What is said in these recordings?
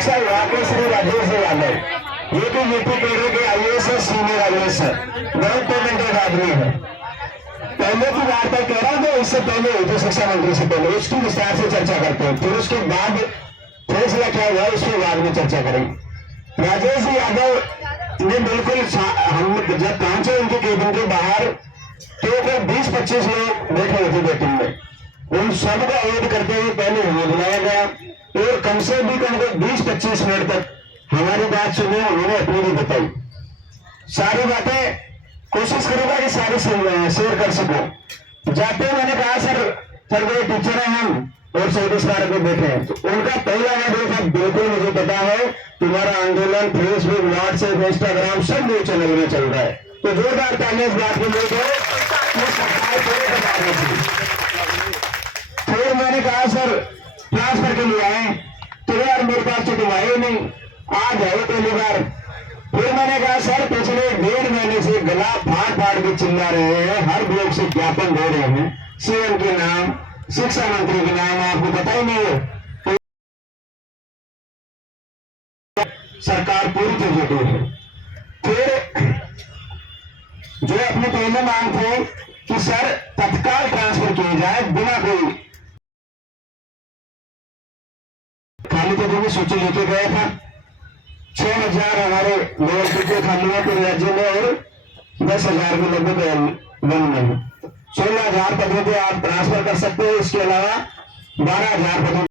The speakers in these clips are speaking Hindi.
शिक्षा विभाग के श्री राजेश यादव, ये तो यूपी केंद्र के आईएएस है, सीनियर आईएएस है, बहुत टैलेंटेड आदमी है। पहले की वार्ता कह रहा हूँ, इससे पहले हुई थी शिक्षा मंत्री से पहले, उसकी विस्तार से चर्चा करते हैं, फिर उसके बाद फैसला क्या हुआ उसके बाद में चर्चा करेंगे। राजेश यादव ने बिल्कुल हम जब पहुंचे उनके केबिन के बाहर तो कोई 20-25 लोग बैठे हुए थे मीटिंग में, उन सबको अवॉइड करते हुए पहले हमें बुलाया गया और कम से भी कम 20-25 मिनट तक हमारी बात सुनी, उन्होंने अपनी भी बताई। सारी बातें कोशिश करूंगा कि सारी शेयर कर सकूं। जाते मैंने कहा सर वो टीचर है हम और संस्कार को बैठे हैं, तो उनका पहला वर्ड था बिल्कुल मुझे पता है तुम्हारा आंदोलन फेसबुक, व्हाट्सएप, इंस्टाग्राम सब न्यूज चैनल में चल रहा है, तो जोरदार ताली इस बात को लोग फिर मैंने कहा सर ट्रांसफर के लिए आए, तो यार मेरे पास तो तुम आए नहीं, आज आए पहली बार। फिर मैंने कहा सर पिछले 1.5 महीने से गला फाड़ फाड़ के चिल्ला रहे हैं, हर ब्लॉक से ज्ञापन दे रहे हैं, सीएम के नाम, शिक्षा मंत्री के नाम, आपको पता ही नहीं है। सरकार पूरी तरह है। फिर जो अपने पहले मांग थे कि सर तत्काल ट्रांसफर किए जाए बिना कोई खाली पदों की सूची लेके गया था। 6,000 हमारे लोअर के खाली है पूरे राज्य में और 10,000 के लगभग वन में 16,000 पदों पे आप ट्रांसफर कर सकते हो। इसके अलावा 12,000 पदों।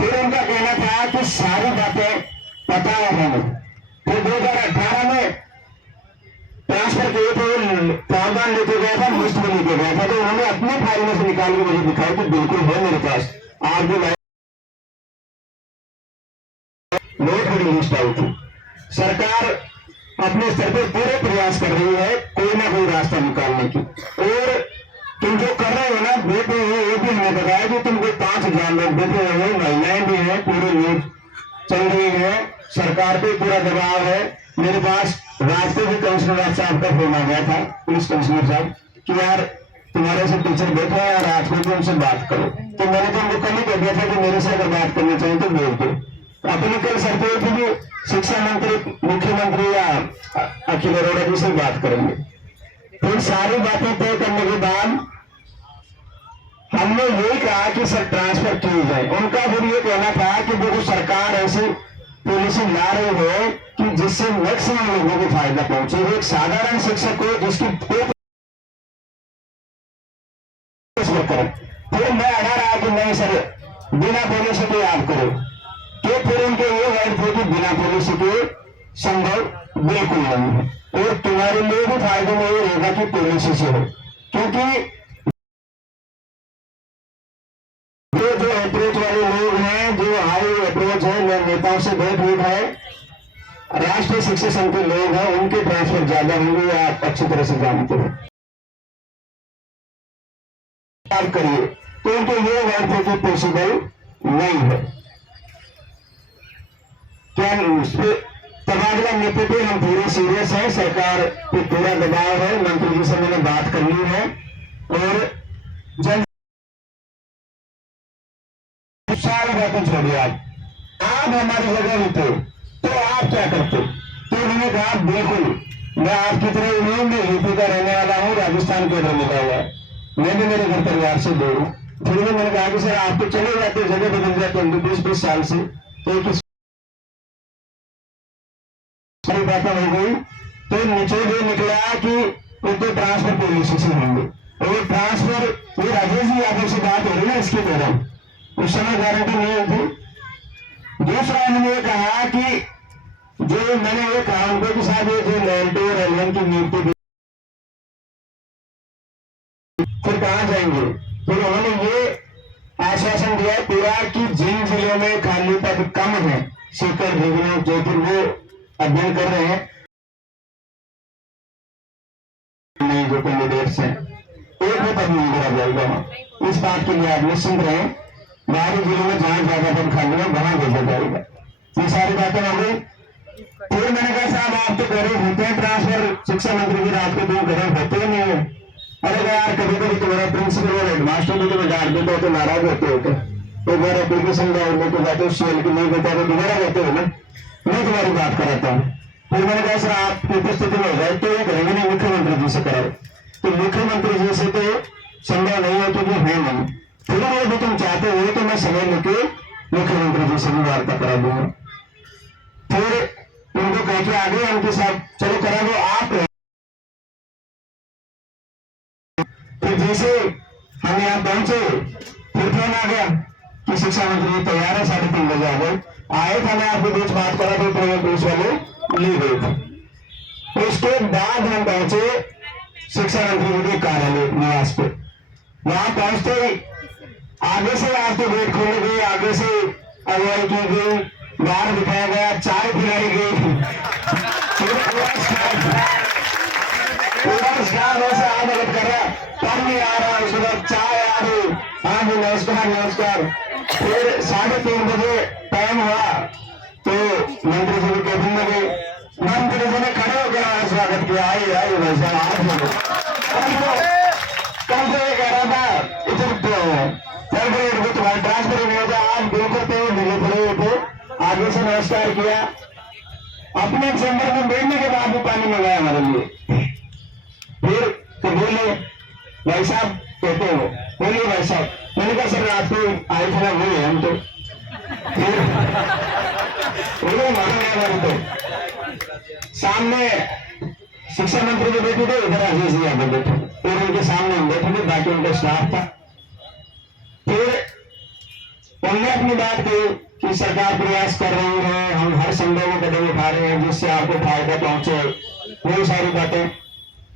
फिर उनका कहना था कि सारी बातें पता है हमें। फिर 2018 में ट्रांसफर किए थे, प्रावधान लेके गया था, लिस्ट में लेके गया था, तो उन्होंने अपने फाइल में से निकाल के मुझे दिखाया कि बिल्कुल है मेरे पास, आज भी बहुत बड़ी लिस्ट आई थी। सरकार अपने स्तर पर पूरे प्रयास कर रही है कोई ना कोई रास्ता निकालने की, और तुम जो कर रहे हो ना बैठे हो, ये भी हमें बताया कि तुमको 5,000 लोग बैठे हुए हैं, महिलाएं भी हैं, पूरी न्यूज चल रही है, सरकार पे पूरा दबाव है। मेरे पास रास्ते के कमिश्नर साहब का फोन आ गया था, पुलिस कमिश्नर साहब, कि यार तुम्हारे से टीचर बैठे हैं, रात को उनसे बात करो। तो मैंने तो उनको कल ही कह दिया था कि मेरे से अगर बात करनी चाहिए तो बोल दो। अपनी कल शर्त थी कि शिक्षा मंत्री, मुख्यमंत्री या अखिल अरोड़ा जी से बात करेंगे। फिर सारी बातें तय करने के बाद हमने यही कहा कि सर ट्रांसफर की जाए। उनका फिर ये कहना था कि देखो सरकार ऐसी पॉलिसी ला रही है कि जिससे मैक्सिमम लोगों को फायदा पहुंचे। एक साधारण शिक्षक को जिसकी फिर मैं अड़ा रहा कि नहीं सर बिना पॉलिसी के आप करो, तो फिर उनके ये वर्ड थे कि बिना पॉलिसी के संभव बिल्कुल नहीं है, और तुम्हारे लिए भी फायदे में ये रहेगा कि पॉलिसी से हो, क्योंकि जो अप्रोच वाले लोग हैं, जो हाई अप्रोच है, नेताओं से बहुत उठ है, राष्ट्रीय शिक्षा संघ के लोग हैं, उनके ट्रांसफर ज्यादा होंगे, आप अच्छी तरह से जानते हैं। आप करिए तो उनको ये वर्ड थे कि पॉसिबल नहीं है। क्या उस पर तबादला नीति पे हम पूरे सीरियस हैं, सरकार पे पूरा दबाव है, मंत्री जी से मैंने बात करनी है, और जल्द सारी बातें छोड़िए। आप हमारी जगह होते तो आप क्या करते? तो उन्होंने कहा बिल्कुल मैं आपकी तरह नहीं, मैं यूपी का रहने वाला हूँ, राजस्थान के रहने वाला है, मैं भी मेरे घर परिवार से दूर हूँ। फिर भी मैंने कहा कि सर आप तो चले जाते, जगह बदल जाते 20-20 साल से, तो किस सारी बातें हो गई। तो नीचे ये निकला कि उनको ट्रांसफर पॉलिसी से होंगे, और ट्रांसफर ये राजेश जी यादव से बात हो रही है इसके दौरान, उस समय गारंटी नहीं थी। दूसरा उन्होंने कहा कि जो मैंने ये कहा उनको कि साहब ये जो लैंडो और एलवन की नियुक्ति फिर कहां जाएंगे? फिर उन्होंने ये आश्वासन दिया पूरा कि जिन जिलों में खाली पद कम है, सीकर, भिगनी, जयपुर, वो अध्ययन कर रहे हैं, नहीं जो कैंडिडेट्स हैं एक भी पद नहीं भरा जाएगा वहां। इस बात के लिए आप निश्चिंत रहें, बाहरी जिलों में जहां ज्यादा पद खाली है वहां भेजा जाएगा। ये सारी बातें हो गई। फिर मैंने कहा साहब आप तो कह रहे होते हैं ट्रांसफर, शिक्षा मंत्री जी रात को तुम कह रहे होते ही नहीं है। अरे यार कभी कभी तुम्हारा प्रिंसिपल और हेडमास्टर भी तुम्हें डांट देते हो तो नाराज होते हो क्या? एक बार एप्लीकेशन डाउनलोड को जाते हो सीएल की नहीं बता तो दोबारा रहते हो ना, मैं तुम्हारी बात कराता हूँ। फिर मैंने कहा सर आप उपस्थिति में हो जाए तो ये करेंगे नहीं, मुख्यमंत्री जी से कराओ। तो मुख्यमंत्री जी से तो संभव नहीं है क्योंकि है नहीं। फिर यदि तुम चाहते हो तो मैं समय लेके मुख्यमंत्री जी से भी वार्ता करा दूंगा। फिर उनको कह के आगे उनके साथ चलो करा दो आप। फिर जैसे हम यहाँ पहुंचे फिर फोन आ गया कि शिक्षा मंत्री तैयार है, 3:30 बजे आ गए। आए थे, मैं आपके बीच बात करा तो पुलिस वाले ले गए थे। उसके बाद हम पहुंचे शिक्षा मंत्री जी के कार्यालय निवास पे। वहां पहुंचते ही आगे से आपके गेट खोले गए, आगे से अगुवाई की गई, बाहर दिखाया गया, चाय पिलाई गई, पूरा स्टाफ ऐसे आ मदद कर रहा, पानी आ रहा, उसके बाद चाय आ रही, हाँ जी नमस्कार नमस्कार। फिर 3:30 बजे टाइम हुआ तो मंत्री जी के कैबिन में गए। मंत्री जी ने खड़े होकर स्वागत किया, आइए आइए भाई साहब आप। कल तो ये कह रहा था इधर तुम्हारा ट्रांसफर नहीं होता, आज बिल्कुल तो मिले पड़े थे। आगे से नमस्कार किया, अपने चैम्बर में बैठने के बाद भी पानी मंगाया हमारे लिए। फिर तो बोले भाई साहब कहते हो, बोलिए भाई साहब। मैंने कहा सर रात को आए थे ना वही हम तो मालूम तो सामने शिक्षा मंत्री जो बैठे थे इधर आशीष जी यादव बैठे, फिर उनके सामने हम बैठे थे, बाकी उनका स्टाफ था। फिर उन्होंने अपनी बात कही कि सरकार प्रयास कर रही है, हम हर संभव कदम उठा रहे हैं जिससे आपको फायदा पहुंचे, बहुत सारी बातें।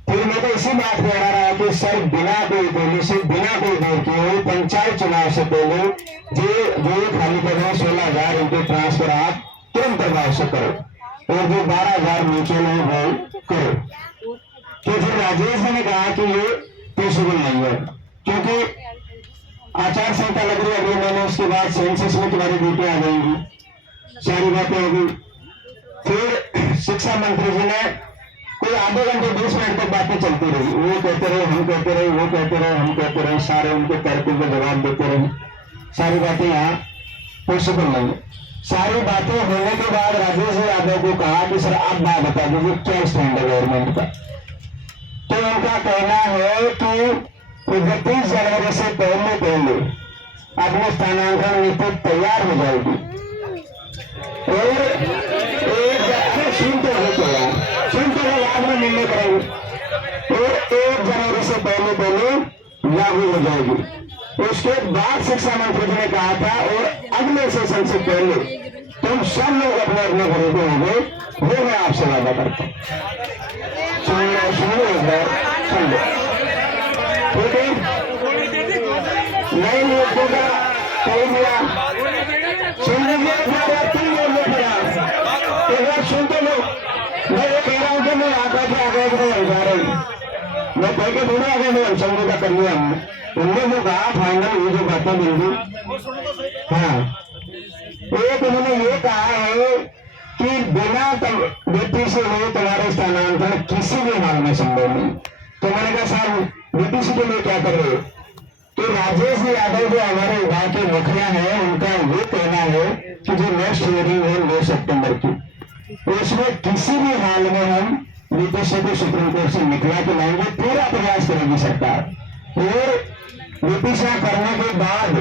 फिर मैं तो इसी बात कह रहा कि सर बिना कोई बोले से, बिना कोई देर किए पंचायत चुनाव से पहले जो खाली पद है 16,000 उनके ट्रांसफर आप तुरंत प्रभाव से करो, और जो 12,000 नीचे नहीं वो करो। तो फिर राजेश जी ने कहा कि ये पॉसिबल नहीं है क्योंकि आचार संहिता लग रही है अगले महीने, उसके बाद सेंसस में तुम्हारी ड्यूटी आ जाएंगी, सारी बातें होगी। फिर शिक्षा मंत्री जी ने कोई आधे घंटे 20 मिनट तक बातें चलती रही, वो कहते रहे, हम कहते रहे, वो कहते रहे, हम कहते रहे, सारे उनके तर्कों का जवाब देते रहे। सारी बातें यहाँ पॉसिबल नहीं है। सारी बातें होने के बाद राजेश यादव को कहा कि सर आप बात बता दीजिए क्या स्टैंड है गवर्नमेंट का। तो उनका कहना है कि 31 जनवरी से पहले अपने स्थानांतरण नीति तैयार हो जाएगी और सुनते हुए बाद में निर्णय करेंगे और 1 जनवरी से पहले लागू हो जाएगी। उसके बाद शिक्षा मंत्री जी ने कहा था और अगले सेशन से पहले तुम सब लोग अपने अपने घरों पे होंगे, वो मैं आपसे वादा करता हूँ। सुन लो ठीक है, नहीं होगा कहीं दिया सुन लीजिए, एक बार सुनते लो। मैं ये कह रहा हूँ कि मैं आता था आगे जा रही, मैं कह के थोड़ा आगे मैं समझौता कर लिया हमने, उन्होंने जो कहा फाइनल ये जो बातें मिली। हाँ, एक उन्होंने ये कहा है कि बिना बीपीसी हुए तुम्हारे स्थानांतरण किसी भी हाल में संभव नहीं। तो मैंने कहा साहब बीपीसी के लिए क्या कर रहे हो? तो राजेश यादव जो हमारे विभाग के मुखिया है उनका ये कहना है कि जो नेक्स्ट हियरिंग है 9 सितंबर की, उसमें किसी भी हाल में हम बीपीसी को सुप्रीम कोर्ट से निकला के लाएंगे, पूरा प्रयास करेगी सरकार। और बीपीसी करने के बाद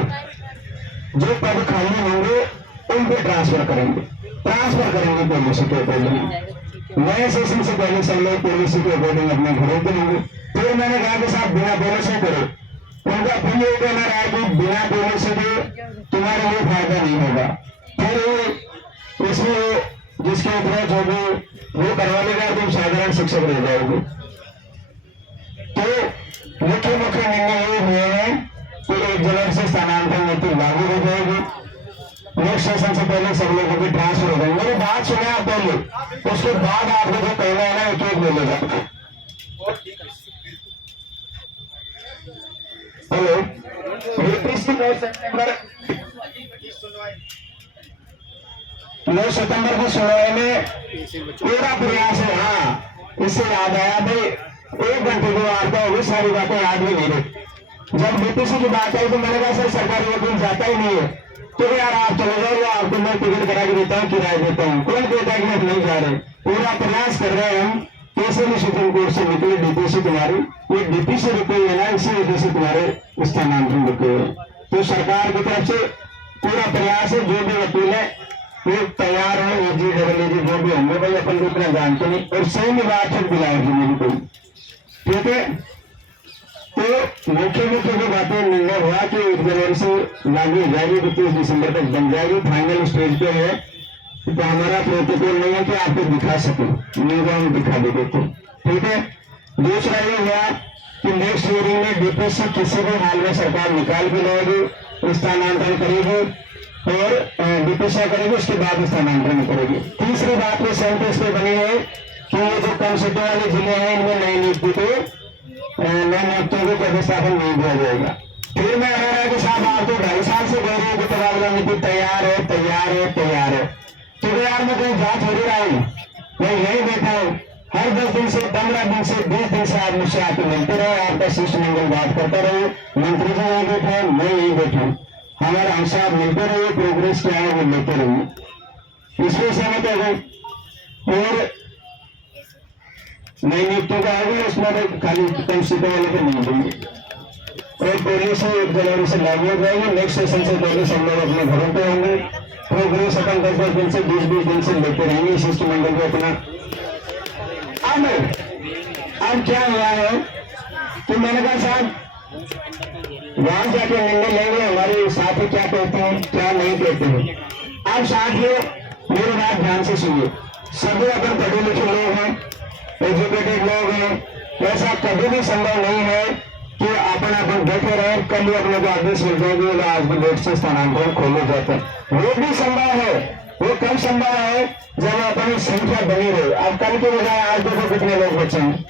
जो पद खाली होंगे उन पे ट्रांसफर करेंगे पॉलिसी के अकॉर्डिंग। नए सेशन से पहले सब लोग पॉलिसी के अकॉर्डिंग अपने घरों पे होंगे। फिर मैंने कहा कि साहब बिना पॉलिसी करो, उनका फिर ये कहना रहा कि बिना पॉलिसी के तुम्हारे लिए फायदा नहीं होगा। फिर इसमें जिसके अप्रोच होगी वो करवा लेगा, तुम साधारण शिक्षक रह जाओगे। तो मुख्य निर्णय ये हुए हैं कि 1 जनवरी से स्थानांतरण नीति लागू हो जाएगी। नेक्स्ट सेशन से पहले सब लोगों की ट्रांसफर हो जाएगी। मेरी बात सुने आप पहले, उसके बाद आपको जो कहना है ना एक बोलेगा। हेलो, 9 सितंबर की सुनवाई में पूरा प्रयास है। हाँ, इससे याद आया भाई 1 घंटे जो वार्ता होगी सारी बातें याद भी नहीं रही। जब डीपीसी की बात आई तो मैंने कहा सर सरकारी वकील जाता ही नहीं है, तो यार आप चले जाओ या आपको मैं टिकट करा के देता हूँ, किराया देता हूँ। कौन कहता है कि हम नहीं जा रहे? पूरा प्रयास कर रहे हैं हम, कैसे भी सुप्रीम कोर्ट से निकले डीपीसी तुम्हारी, ये डीपीसी रुके है ना, इसी वजह से तुम्हारे स्थानांतरण रुके हुए। तो सरकार की तरफ से पूरा प्रयास है, जो भी वकील है वो तैयार है, एजी डबल जो भी होंगे भाई अपन को इतना जानते नहीं, और सही में बात है बिलाएगी मेरी कोई, ठीक है। तो मुख्य जो बातें निर्णय हुआ कि 1 जनवरी से लागू हो जाएगी, 31 दिसंबर तक बन जाएगी, फाइनल स्टेज पे है। तो हमारा प्रोटोकॉल नहीं है कि आपको दिखा सके, नहीं तो हम दिखा देते थे, ठीक है। दूसरा ये हुआ कि नेक्स्ट हियरिंग में डीपीसी किसी भी हाल में सरकार निकाल के लाएगी, स्थानांतरण करेगी और डीपीसी करेगी, उसके बाद स्थानांतरण करेगी। तीसरी बात में सहमति इस पर बनी है कि ये जो कम सीटों वाले जिले हैं इनमें नई नियुक्ति को नए नियुक्तियों को प्रतिस्थापन नहीं दिया जाएगा। फिर मैं कह रहा कि साहब आप तो 2.5 साल से कह रहे हैं कि तबादला नीति तैयार है, तैयार है, तैयार है, तो यार मैं कोई बात हो रहा हूँ, मैं यही बैठा हूँ, हर 10 दिन से 15 दिन से 20 दिन से आप मुझसे आके मिलते रहे, आपका शिष्टमंडल बात करता रहे, मंत्री जी यही बैठे, मैं यही बैठा हूँ, हमारे हमसे आप मिलते रहिए, प्रोग्रेस क्या है वो लेते रहिए, इसमें सहमत है भाई। और नई नियुक्तियों का आगे उसमें खाली कम सीटों वाले को नहीं देंगे, और पॉलिसी 1 जनवरी से लागू हो जाएगी। नेक्स्ट सेशन से पहले सब लोग अपने घरों पे होंगे, प्रोग्रेस अपन 10-10 दिन से 20-20 दिन से लेते रहेंगे शिष्टमंडल को अपना। अब क्या हुआ है कि मैंने कहा साहब वहां जाके निर्णय लेंगे, हमारे साथी क्या कहते हैं क्या नहीं कहते हैं। अब साथियों मेरी बात ध्यान से सुनिए, सभी अपन पढ़े लिखे लोग हैं, एजुकेटेड लोग हैं, ऐसा कभी भी संभव नहीं है कि अपन बैठे रहे, कल ही अपने को आदेश मिल जाएगी आज की डेट से स्थानांतरण खोले जाते हैं। वो भी संभव है, वो कब संभव है जब अपनी संख्या बनी रहे। अब कल के बजाय आज देखो कितने लोग बचे हैं,